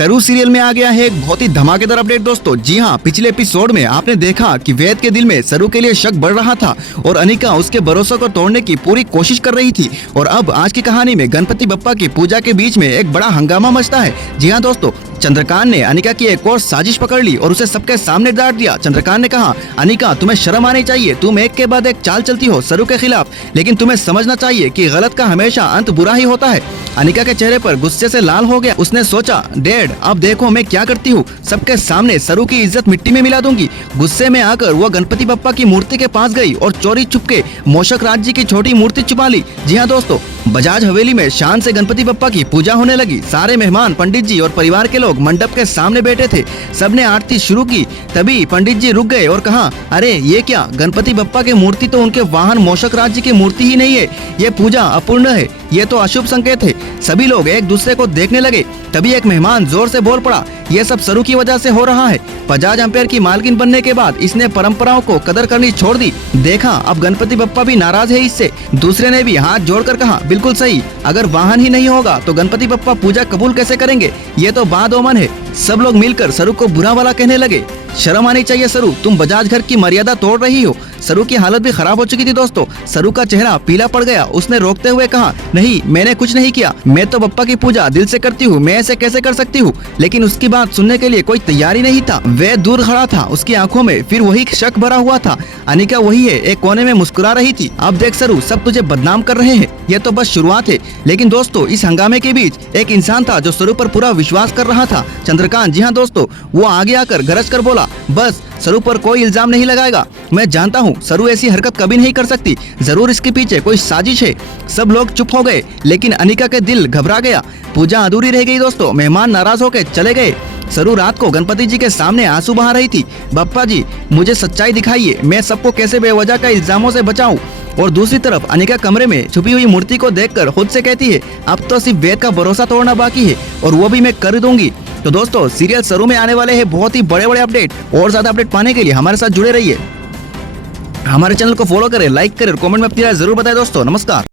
सरू सीरियल में आ गया है एक बहुत ही धमाकेदार अपडेट दोस्तों। जी हाँ, पिछले एपिसोड में आपने देखा कि वेद के दिल में सरू के लिए शक बढ़ रहा था और अनिका उसके भरोसे को तोड़ने की पूरी कोशिश कर रही थी। और अब आज की कहानी में गणपति बप्पा की पूजा के बीच में एक बड़ा हंगामा मचता है। जी हाँ दोस्तों, चंद्रकांत ने अनिका की एक और साजिश पकड़ ली और उसे सबके सामने डांट दिया। चंद्रकांत ने कहा, अनिका तुम्हें शर्म आनी चाहिए, तुम एक के बाद एक चाल चलती हो सरू के खिलाफ, लेकिन तुम्हें समझना चाहिए कि गलत का हमेशा अंत बुरा ही होता है। अनिका के चेहरे पर गुस्से से लाल हो गया। उसने सोचा, डैड अब देखो मैं क्या करती हूँ, सबके सामने सरू की इज्जत मिट्टी में मिला दूंगी। गुस्से में आकर वो गणपति बप्पा की मूर्ति के पास गई और चोरी छुपके मोशक राज जी की छोटी मूर्ति छुपा ली। जी हाँ दोस्तों, बजाज हवेली में शान से गणपति बप्पा की पूजा होने लगी। सारे मेहमान, पंडित जी और परिवार के लोग मंडप के सामने बैठे थे। सबने आरती शुरू की। तभी पंडित जी रुक गए और कहा, अरे ये क्या, गणपति बप्पा की मूर्ति तो उनके वाहन मोशक राज जी की मूर्ति ही नहीं है, ये पूजा अपूर्ण है, ये तो अशुभ संकेत है। सभी लोग एक दूसरे को देखने लगे। तभी एक मेहमान जोर से बोल पड़ा, ये सब सरू की वजह से हो रहा है। बजाज एम्पायर की मालकिन बनने के बाद इसने परंपराओं को कदर करनी छोड़ दी। देखा, अब गणपति बप्पा भी नाराज है इससे। दूसरे ने भी हाथ जोड़कर कहा, बिल्कुल सही, अगर वाहन ही नहीं होगा तो गणपति बप्पा पूजा कबूल कैसे करेंगे, ये तो बात ओमन है। सब लोग मिलकर सरू को बुरा भला कहने लगे। शर्म आनी चाहिए सरू, तुम बजाज घर की मर्यादा तोड़ रही हो। सरू की हालत भी खराब हो चुकी थी दोस्तों। सरू का चेहरा पीला पड़ गया। उसने रोकते हुए कहा, नहीं मैंने कुछ नहीं किया, मैं तो बप्पा की पूजा दिल से करती हूँ, मैं ऐसे कैसे कर सकती हूँ। लेकिन उसकी बात सुनने के लिए कोई तैयारी नहीं था। वह दूर खड़ा था, उसकी आंखों में फिर वही शक भरा हुआ था। अनिका वही है, एक कोने में मुस्कुरा रही थी। अब देख सरू, सब तुझे बदनाम कर रहे हैं, ये तो बस शुरुआत है। लेकिन दोस्तों, इस हंगामे के बीच एक इंसान था जो सरू पर पूरा विश्वास कर रहा था, चंद्रकांत। जी हाँ दोस्तों, वो आगे आकर गरज कर बोला, बस सरू पर कोई इल्जाम नहीं लगाएगा। मैं जानता हूँ सरू ऐसी हरकत कभी नहीं कर सकती, जरूर इसके पीछे कोई साजिश है। सब लोग चुप हो गए, लेकिन अनिका के दिल घबरा गया। पूजा अधूरी रह गई दोस्तों। मेहमान नाराज होकर चले गए। सरू रात को गणपति जी के सामने आंसू बहा रही थी। बप्पा जी मुझे सच्चाई दिखाइए, मैं सबको कैसे बेवजह का इल्जामों से बचाऊं। और दूसरी तरफ अनिका कमरे में छुपी हुई मूर्ति को देखकर खुद से कहती है, अब तो सिर्फ वेद का भरोसा तोड़ना बाकी है और वो भी मैं कर दूंगी। तो दोस्तों, सीरियल सरू में आने वाले हैं बहुत ही बड़े बड़े अपडेट। और ज्यादा अपडेट पाने के लिए हमारे साथ जुड़े रहिए। हमारे चैनल को फॉलो करें, लाइक करें और कमेंट में अपनी राय जरूर बताएं दोस्तों। नमस्कार।